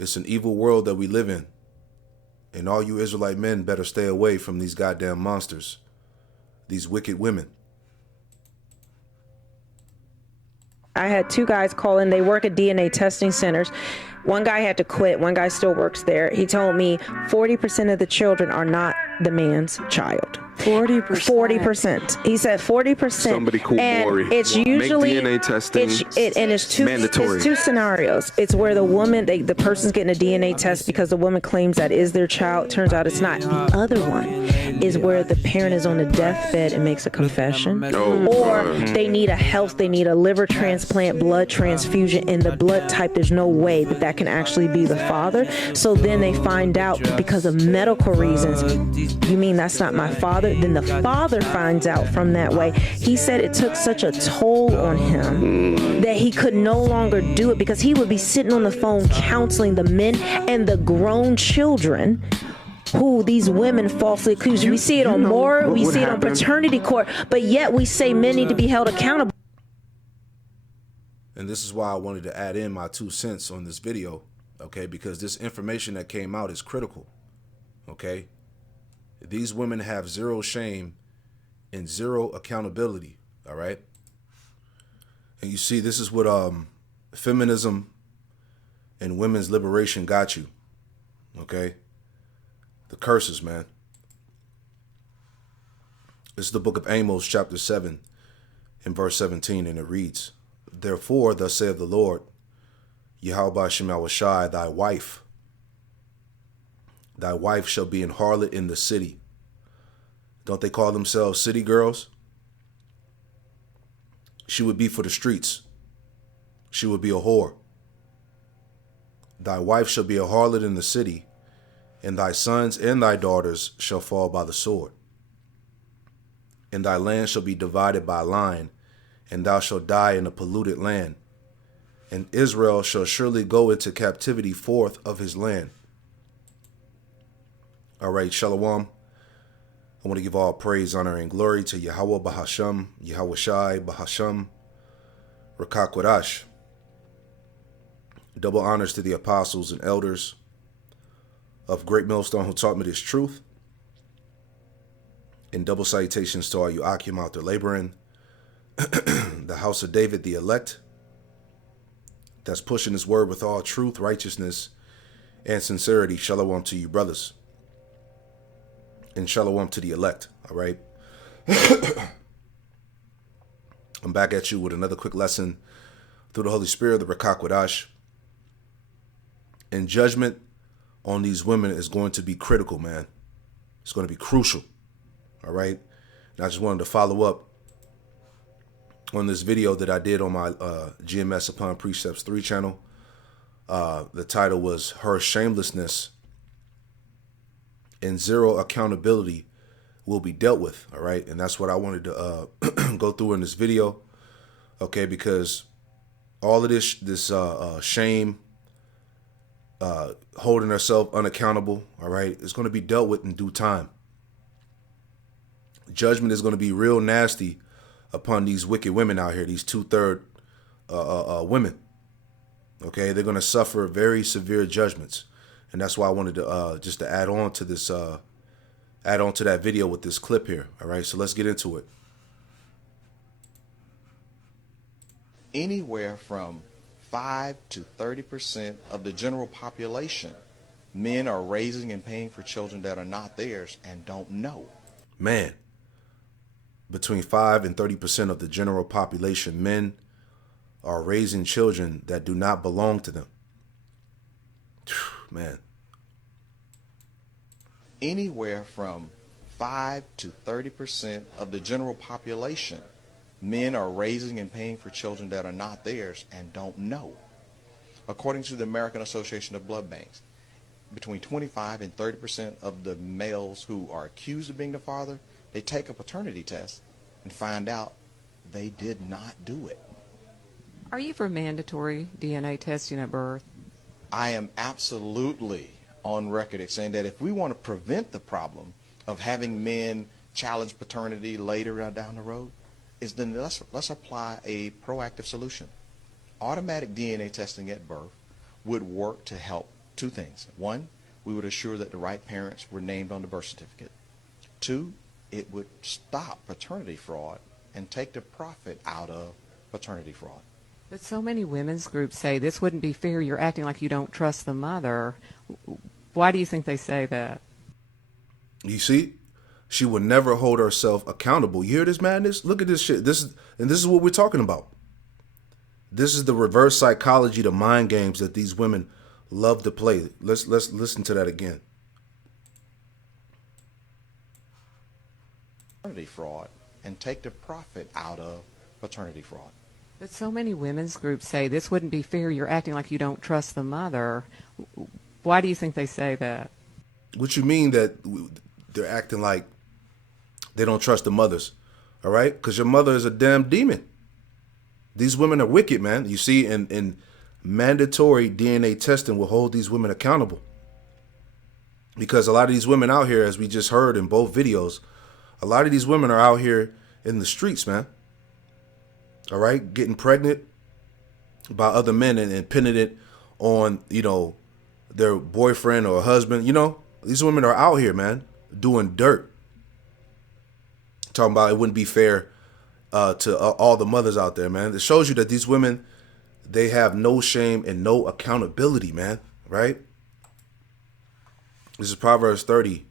It's an evil world that we live in. And all you Israelite men better stay away from these goddamn monsters. These wicked women. I had 2 guys call in. They work at DNA testing centers. One guy had to quit. One guy still works there. He told me 40% of the children are not the man's child. 40%. 40%. He said 40%. Somebody call and Maury. It's usually make DNA testing mandatory. It's 2 scenarios. It's where the woman, the person's getting a DNA test because the woman claims that is their child. Turns out it's not. The other one is where the parent is on a deathbed and makes a confession, or they need a liver transplant, blood transfusion, and the blood type, there's no way that can actually be the father. So then they find out because of medical reasons, you mean that's not my father? Then the father finds out from that way. He said it took such a toll on him that he could no longer do it because he would be sitting on the phone counseling the men and the grown children who these women falsely accuse. We see it on Maury, we see it on paternity court, but yet we say men need to be held accountable. And this is why I wanted to add in my 2 cents on this video, okay? Because this information that came out is critical, okay? These women have zero shame and zero accountability, all right? And you see, this is what feminism and women's liberation got you, okay? The curses, man. This is the book of Amos, chapter 7, and verse 17, and it reads, "Therefore, thus saith the Lord, Yahweh Shem Shai, thy wife shall be an harlot in the city." Don't they call themselves city girls? She would be for the streets. She would be a whore. Thy wife shall be a harlot in the city, and thy sons and thy daughters shall fall by the sword. And thy land shall be divided by line, and thou shalt die in a polluted land. And Israel shall surely go into captivity forth of his land. All right, Shalom. I want to give all praise, honor, and glory to Yahweh Bahasham, Yahweh Shai Bahasham, Rakakwadash. Double honors to the apostles and elders of Great Millstone who taught me this truth. And double salutations to all you Akim out there laboring. The house of David, the elect, that's pushing his word with all truth, righteousness, and sincerity. Shalom to you, brothers. And shalom to the elect, all right? I'm back at you with another quick lesson through the Holy Spirit, the Rakakwadash. And judgment on these women is going to be critical, man. It's going to be crucial, all right? And I just wanted to follow up on this video that I did on my GMS Upon Precepts 3 channel. The title was Her Shamelessness and Zero Accountability Will Be Dealt With, all right? And that's what I wanted to go through in this video, okay? Because all of this shame, holding herself unaccountable, all right, is going to be dealt with in due time. Judgment is going to be real nasty upon these wicked women out here, these 2/3 women. Okay, they're going to suffer very severe judgments, and that's why I wanted to just to add on to this, add on to that video with this clip here. All right, so let's get into it. Anywhere from 5 to 30% of the general population, men are raising and paying for children that are not theirs and don't know. Man, between 5 and 30% of the general population, men are raising children that do not belong to them. Man. Anywhere from 5 to 30% of the general population, men are raising and paying for children that are not theirs and don't know. According to the American Association of Blood Banks, between 25 and 30% of the males who are accused of being the father, they take a paternity test and find out they did not do it. Are you for mandatory DNA testing at birth? I am absolutely on record as saying that if we want to prevent the problem of having men challenge paternity later down the road, is then let's apply a proactive solution. Automatic DNA testing at birth would work to help two things. One, we would assure that the right parents were named on the birth certificate. Two, it would stop paternity fraud and take the profit out of paternity fraud. But so many women's groups say this wouldn't be fair. You're acting like you don't trust the mother. Why do you think they say that? You see, she would never hold herself accountable. You hear this madness? Look at this shit. This is what we're talking about. This is the reverse psychology, the mind games that these women love to play. Let's listen to that again. Paternity fraud and take the profit out of paternity fraud. But so many women's groups say this wouldn't be fair. You're acting like you don't trust the mother. Why do you think they say that? What you mean that they're acting like they don't trust the mothers? All right? Because your mother is a damn demon. These women are wicked, man. You see, and mandatory DNA testing will hold these women accountable. Because a lot of these women out here, as we just heard in both videos, a lot of these women are out here in the streets, man. All right? Getting pregnant by other men and pinning it on, their boyfriend or husband. These women are out here, man, doing dirt. Talking about it wouldn't be fair to all the mothers out there, man. It shows you that these women, they have no shame and no accountability, man, right? This is Proverbs 30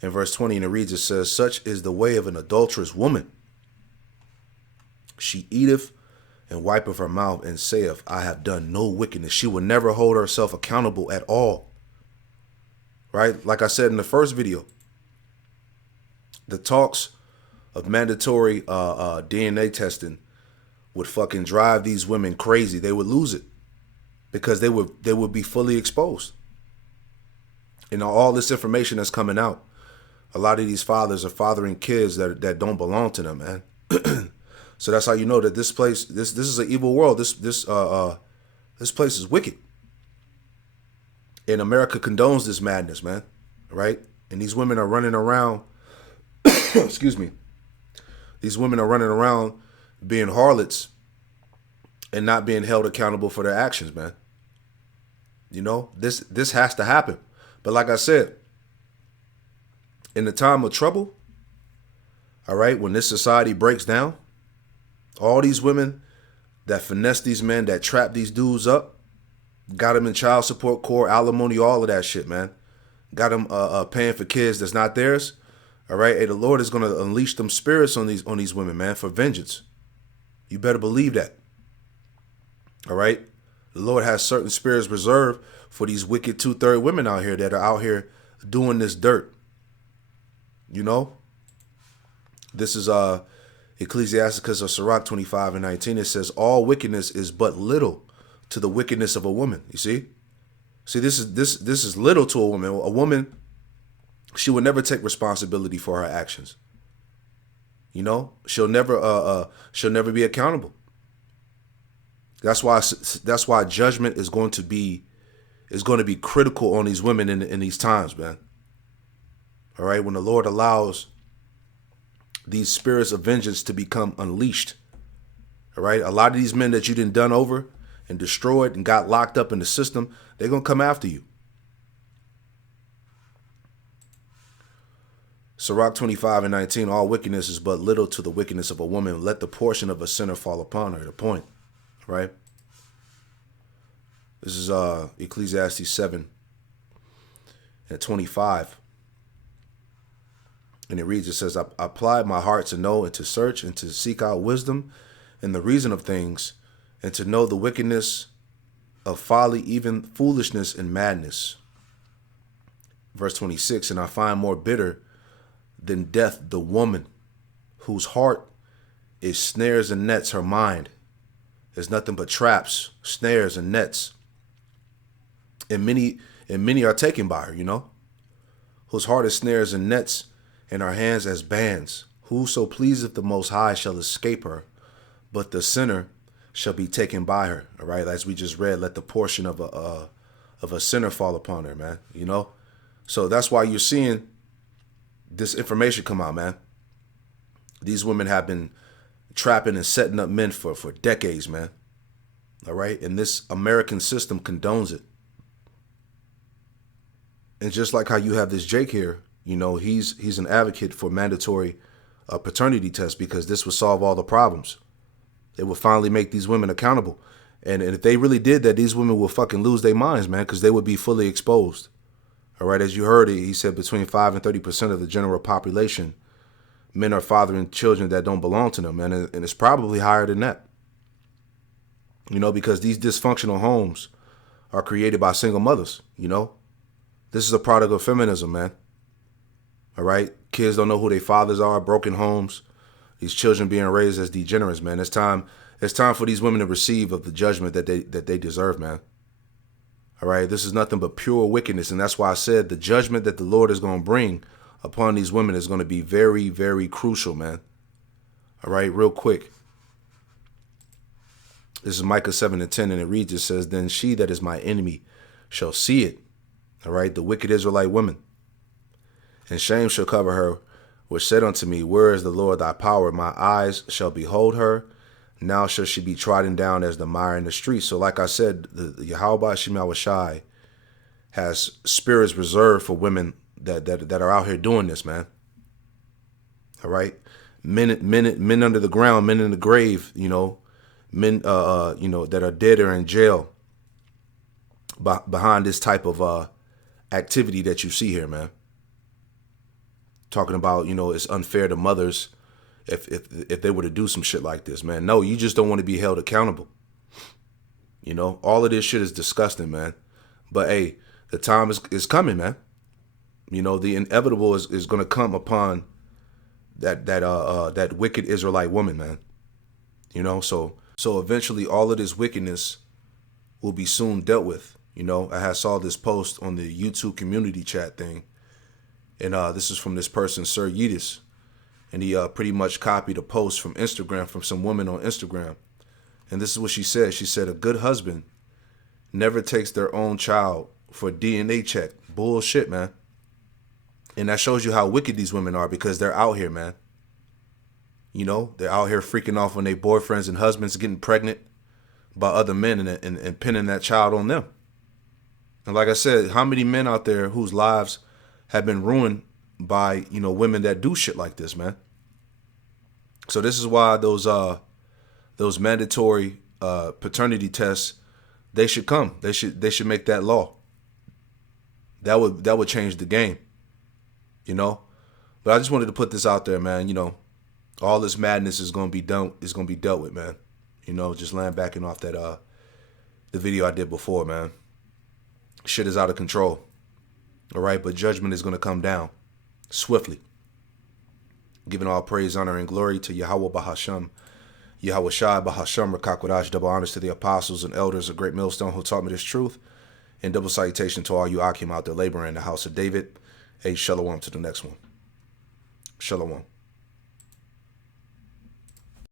and verse 20, and it reads, it says, such is the way of an adulterous woman. She eateth and wipeth her mouth and saith, I have done no wickedness. She will never hold herself accountable at all. Right? Like I said in the first video, the talks of mandatory DNA testing would fucking drive these women crazy. They would lose it because they would be fully exposed. And all this information that's coming out, a lot of these fathers are fathering kids that don't belong to them, man. So that's how you know that this place, this is an evil world. This place is wicked. And America condones this madness, man. Right? And these women are running around, excuse me. These women are running around being harlots and not being held accountable for their actions, man. This has to happen. But like I said, in the time of trouble, all right, when this society breaks down, all these women that finesse these men, that trap these dudes up, got them in child support, core, alimony, all of that shit, man. Got them paying for kids that's not theirs. All right, hey, the Lord is going to unleash them spirits on these women, man, for vengeance. You better believe that. All right, the Lord has certain spirits reserved for these wicked 2/3 women out here that are out here doing this dirt. This is Ecclesiasticus of Sirach 25 and 19. It says, all wickedness is but little to the wickedness of a woman. You see? This is little to a woman. A woman, she will never take responsibility for her actions. She'll never be accountable. That's why judgment is going to be critical on these women in these times, man. All right, when the Lord allows these spirits of vengeance to become unleashed. All right, a lot of these men that you done over and destroyed and got locked up in the system, they're going to come after you. Sirach 25 and 19, all wickedness is but little to the wickedness of a woman. Let the portion of a sinner fall upon her. The point, right? This is Ecclesiastes 7 and 25. And it reads, it says, I applied my heart to know and to search and to seek out wisdom and the reason of things, and to know the wickedness of folly, even foolishness and madness. Verse 26, and I find more bitter than death the woman whose heart is snares and nets. Her mind is nothing but traps, snares and nets. And many are taken by her, whose heart is snares and nets, and her hands as bands. Whoso pleaseth the Most High shall escape her, but the sinner shall be taken by her. All right, as we just read, let the portion of a sinner fall upon her, man. So that's why you're seeing this information come out, man. These women have been trapping and setting up men for decades, man. All right, and this American system condones it. And just like how you have this Jake here, you know, he's an advocate for mandatory paternity tests because this would solve all the problems. It would finally make these women accountable. And if they really did that, these women will fucking lose their minds, man, because they would be fully exposed. All right, as you heard it, he said between 5 and 30% of the general population, men are fathering children that don't belong to them, man, and it's probably higher than that. You know, because these dysfunctional homes are created by single mothers, you know. This is a product of feminism, man. All right, kids don't know who their fathers are, broken homes, these children being raised as degenerates, man. It's time for these women to receive of the judgment that they deserve, man. All right, this is nothing but pure wickedness, and that's why I said the judgment that the Lord is going to bring upon these women is going to be very, very crucial, man. All right, real quick. This is Micah 7:10, and it reads, it says, "Then she that is my enemy shall see it." All right, the wicked Israelite woman. "And shame shall cover her, which said unto me, Where is the Lord thy power? My eyes shall behold her. Now shall she be trodden down as the mire in the street." So like I said, the Yahweh Shema Shai has spirits reserved for women that are out here doing this, man. All right. Men under the ground, men in the grave, you know, men you know, that are dead or in jail behind this type of activity that you see here, man. Talking about, you know, it's unfair to mothers if they were to do some shit like this, man. No, you just don't want to be held accountable. You know, all of this shit is disgusting, man. But hey, the time is coming, man. You know, the inevitable is going to come upon that wicked Israelite woman, man. You know, so eventually all of this wickedness will be soon dealt with. You know, I saw this post on the YouTube community chat thing, and this is from this person, Sir Yidis. And he pretty much copied a post from Instagram from some woman on Instagram. And this is what she said. She said, "A good husband never takes their own child for DNA check." Bullshit, man. And that shows you how wicked these women are because they're out here, man. You know, they're out here freaking off on their boyfriends and husbands getting pregnant by other men and pinning that child on them. And like I said, how many men out there whose lives have been ruined by, you know, women that do shit like this, man? So this is why those mandatory paternity tests, they should come. They should make that law. That would change the game, you know. But I just wanted to put this out there, man. You know, all this madness is gonna be dealt with, man. You know, just backing off that the video I did before, man. Shit is out of control. All right, but judgment is gonna come down swiftly. Giving all praise, honor, and glory to Yahweh Bahasham, Yahweh Shai Bahasham, Rakakwadash, double honors to the apostles and elders of Great Millstone who taught me this truth, and double salutation to all you Akim out there laboring in the house of David. Hey, shalom to the next one. Shalom.